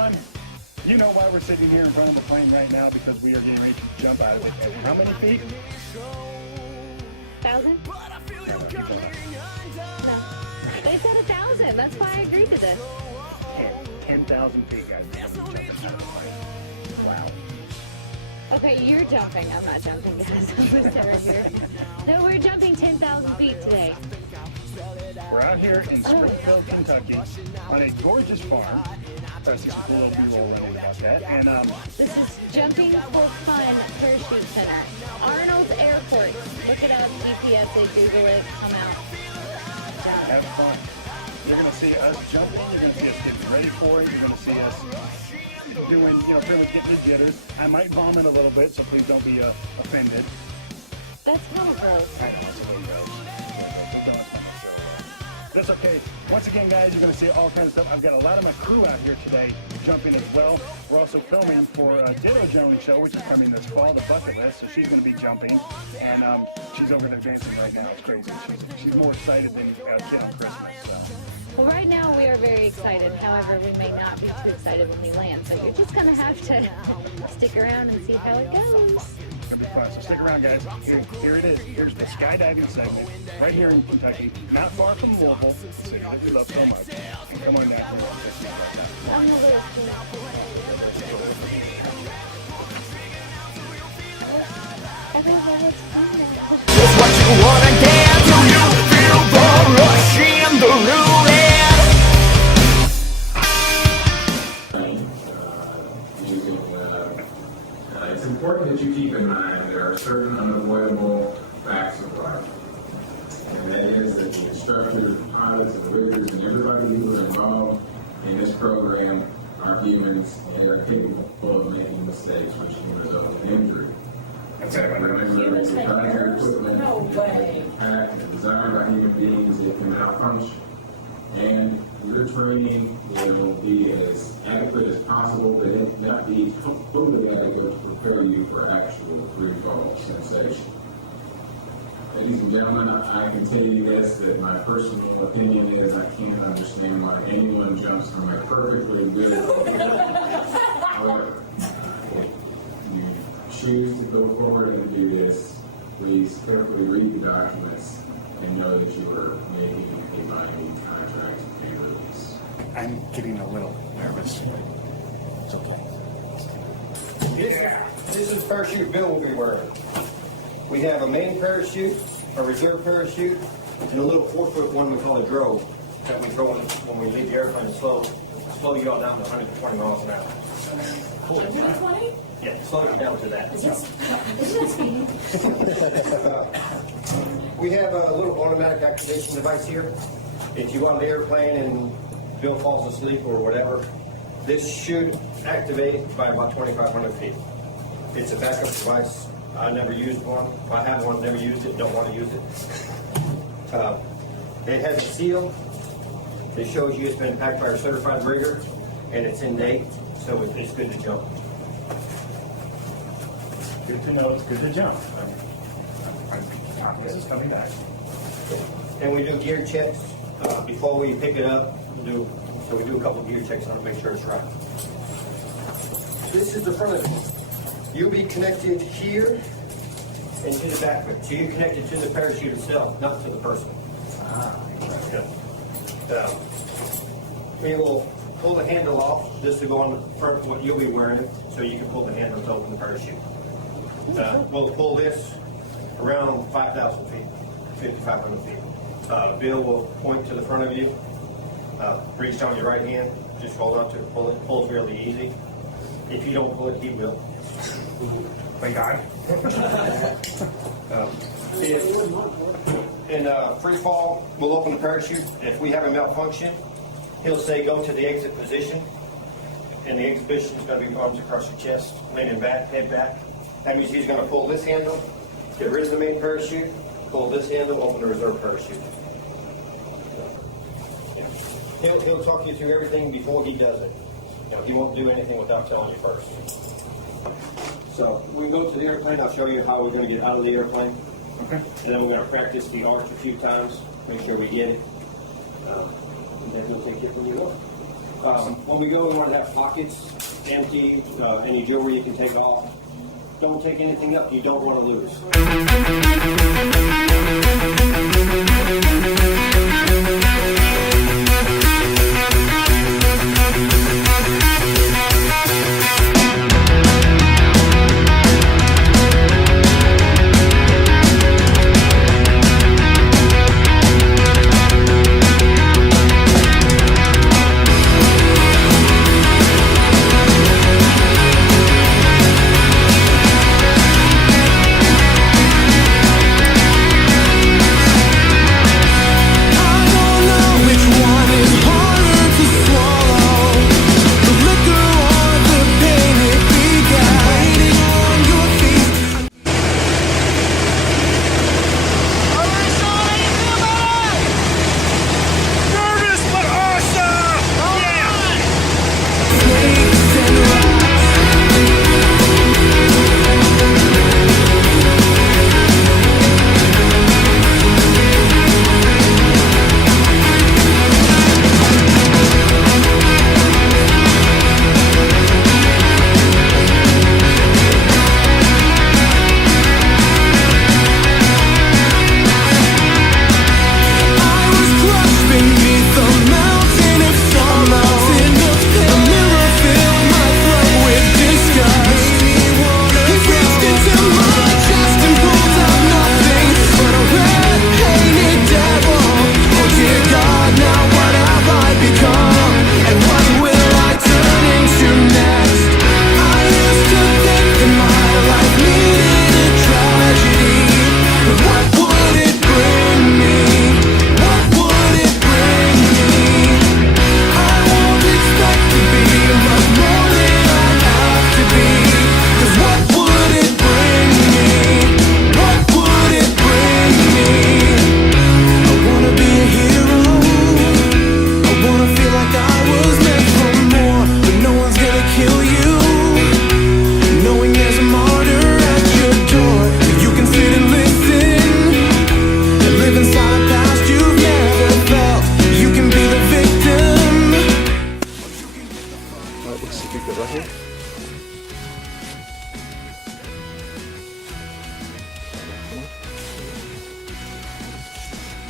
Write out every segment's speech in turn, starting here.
on. You know why we're sitting here in front of the plane right now, because we are getting ready to jump out of it. And how many feet? 1,000? No. They said 1,000. That's why I agreed to this. 10,000 feet, guys. Wow. Okay, you're jumping. I'm not jumping, guys. I'm Sarah here. No, we're jumping 10,000 feet today. We're out here in Springfield, Kentucky, on a gorgeous farm. There's just a little B-roll running about that. And this is Jumping for Fun Parachute Center. Arnold's Airport. Look it up, GPS it, Google it, come out. Have fun. You're going to see us jumping. You're going to see us getting ready for it. You're going to see us doing, pretty much getting the jitters. I might vomit a little bit, so please don't be offended. That's kind of gross. I know it's a little gross. That's okay. Once again, guys, you're going to see all kinds of stuff. I've got a lot of my crew out here today jumping as well. We're also filming for Ditto Jones' show, which is coming this fall, the Bucket List. So she's going to be jumping, and she's over there dancing right now. It's crazy. She's more excited than kid on Christmas. Well, right now we are very excited. However, we may not be too excited when we land. So you're just going to have to stick around and see how it goes. It's going to be fun. So stick around, guys. Here it is. Here's the skydiving segment right here in Kentucky, not far from Louisville, the city that we love so much. Come on down. I'm a little everybody's coming. Just what you wanna get. Do you feel the rush in the roulette? It's important that you keep in mind there are certain unavoidable facts of life. And that is that the instructors, pilots, and riggers, and everybody who is involved in this program are humans and are capable of making mistakes which can result in injury. Remember, it's proprietary equipment, packed and designed by human beings, it can malfunction. And your training will be as adequate as possible, but it not be totally adequate to prepare you for actual free fall sensation. Ladies and gentlemen, I can tell you this, that my personal opinion is I can't understand why anyone jumps from a perfectly good however, if you choose to go forward and do this, please carefully read the documents and know that you are making a binding contract to pay release. I'm getting a little nervous, but it's okay. Yeah, this is the parachute Bill will be wearing. We have a main parachute, a reserve parachute, and a little 4-foot one we call a drove that we throw in when we leave the airplane to slow you all down to 120 miles an hour. 120? Yeah, slow you down to that. Is We have a little automatic activation device here. If you go on the airplane and Bill falls asleep or whatever, this should activate by about 2,500 feet. It's a backup device. I never used one. I have one, never used it, don't want to use it. It has a seal. It shows you it's been packed by our certified rigger, and it's in date, so it's good to jump. Good to know it's good to jump. This is coming back. And we do gear checks before we pick it up. We do a couple of gear checks on it to make sure it's right. This is the front of it. You'll be connected here and to the back of it. So you're connected to the parachute itself, not to the person. We will pull the handle off. This will go on the front of what you'll be wearing, so you can pull the handle to open the parachute. We'll pull this around 5,000 feet, 5,500 feet. Bill will point to the front of you. Reach down your right hand. Just hold on to it. Pull it. Pulls really easy. If you don't pull it, he will. Thank God. In free fall, we'll open the parachute. If we have a malfunction, he'll say go to the exit position. And the exit position is going to be arms across your chest, leaning back, head back. That means he's going to pull this handle, get rid of the main parachute, pull this handle, open the reserve parachute. He'll talk you through everything before he does it. He won't do anything without telling you first. So we go to the airplane. I'll show you how we're going to get out of the airplane. Okay. And then we're going to practice the arch a few times, make sure we get it. And then he'll take it from you up. When we go, we want to have pockets empty, any jewelry you can take off. Don't take anything up you don't want to lose.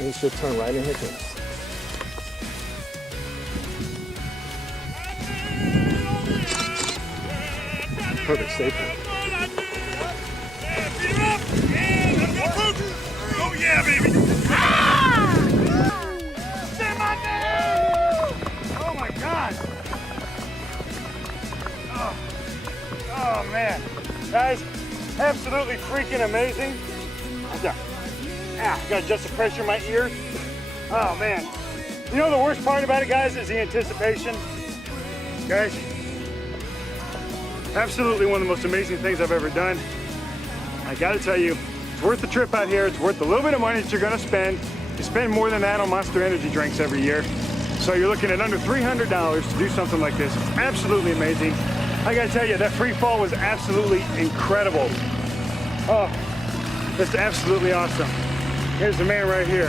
You should turn right in here too. Perfect, stay put. Oh yeah, baby! Oh my God! Oh man, guys, absolutely freaking amazing. Got just the pressure in my ears. Oh man. You know the worst part about it, guys, is the anticipation. Guys, absolutely one of the most amazing things I've ever done. I gotta tell you, it's worth the trip out here. It's worth the little bit of money that you're gonna spend. You spend more than that on Monster Energy drinks every year. So you're looking at under $300 to do something like this. It's absolutely amazing. I gotta tell you, that free fall was absolutely incredible. Oh, that's absolutely awesome. Here's the man right here.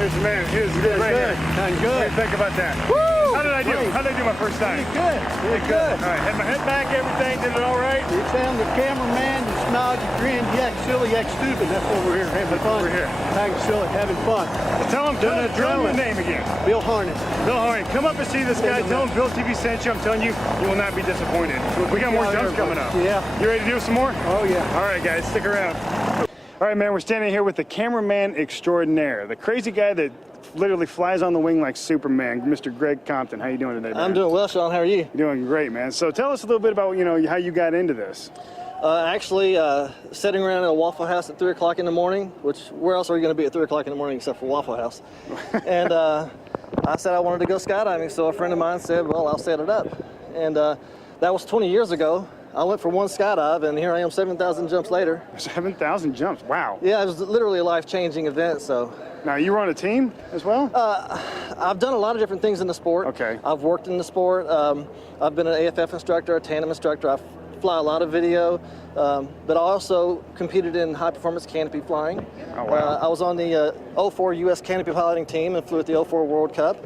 Here's the man. Here's the dude right here. Done What good. do you think about that? Woo! How did I do? Great. How did I do my first time? Good. Did good. All right, had my head back, everything, did it all right? You sound the cameraman, you smiled, you grinned, you act silly, you act stupid. That's what we're here, having fun. We're here. Acting silly, having fun. Tell him, Doing tell him your adrenaline. name again. Bill Harness. Bill Harney, come up and see this guy. Tell him Ville TV sent you. I'm telling you, you will not be disappointed. We got more jumps coming up. Yeah. You ready to do some more? Oh yeah. All right, guys, stick around. All right, man, we're standing here with the cameraman extraordinaire, the crazy guy that literally flies on the wing like Superman, Mr. Greg Compton. How you doing today, man? I'm doing well, Sean. How are you? You're doing great, man. So tell us a little bit about, how you got into this. Actually, sitting around at a Waffle House at 3 o'clock in the morning, which where else are you going to be at 3 o'clock in the morning except for Waffle House? And I said I wanted to go skydiving, so a friend of mine said, well, I'll set it up. And that was 20 years ago. I went for one skydive, and here I am 7,000 jumps later. 7,000 jumps, wow. Yeah, it was literally a life-changing event, so. Now, you were on a team as well? I've done a lot of different things in the sport. Okay. I've worked in the sport. I've been an AFF instructor, a tandem instructor. I fly a lot of video, but I also competed in high-performance canopy flying. Oh, wow. I was on the 04 U.S. canopy piloting team and flew at the 04 World Cup.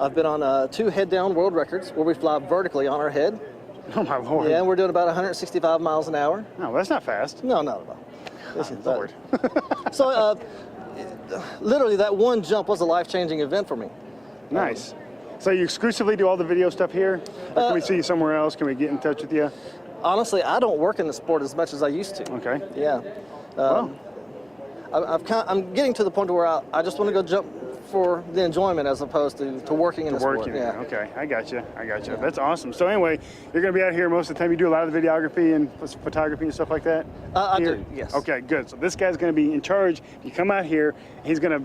I've been on 2 head-down world records where we fly vertically on our head. Oh my Lord. Yeah, and we're doing about 165 miles an hour. No, that's not fast. No, not at all. This is Lord. So, literally, that one jump was a life-changing event for me. Nice. So you exclusively do all the video stuff here? Or can we see you somewhere else? Can we get in touch with you? Honestly, I don't work in the sport as much as I used to. Okay. Yeah. I'm getting to the point where I just want to go jump for the enjoyment as opposed to working in the sport. Working. Yeah. Okay, I got you. That's awesome. So anyway, you're going to be out here most of the time. You do a lot of the videography and photography and stuff like that? I here? do, yes. Okay, good. So this guy's going to be in charge. You come out here, he's going to,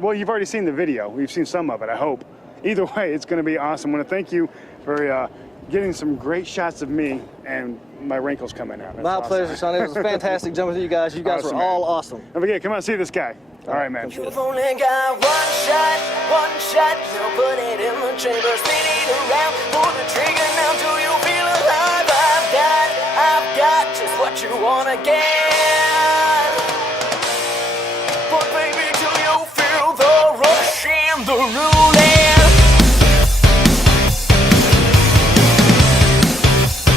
well, you've already seen the video. We've seen some of it, I hope. Either way, it's going to be awesome. I want to thank you for getting some great shots of me and my wrinkles coming out. That's My awesome. pleasure, Sean. It was fantastic jumping with you guys. You guys Awesome, were all man. awesome. Don't forget, come on, see this guy. All right, man. You've only got one shot, now put it in the chamber, spin it around, pull the trigger now, do you feel alive? I've got just what you wanna get. But baby, do you feel the rush and the roulette?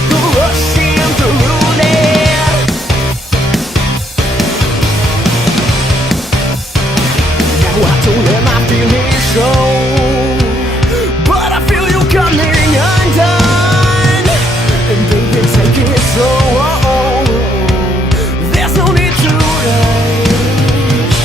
The rush and the roulette. I don't let my feelings show, but I feel you coming undone. And baby, take it slow. There's no need to rush.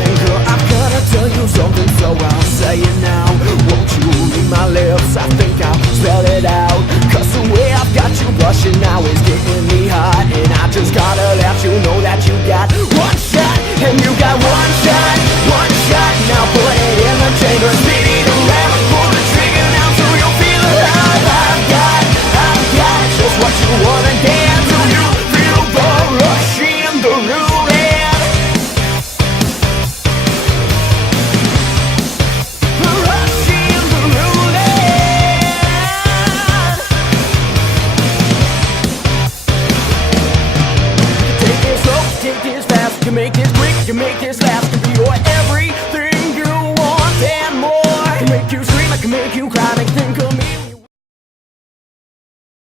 And girl, I've gotta tell you something, so I'll say it now. Won't you read my lips? I think I'll spell it out. Cause the way I've got you blushing now is getting me hot. And I just gotta let you know that you got one shot. And you got one shot. Now put it in the chamber, spin it around, pull the trigger now so you'll feel alive. I've got just what you wanna get. Do you feel the rush in the roulette? The rush in the roulette. Take this slow, take this fast, you make this quick, you make this last.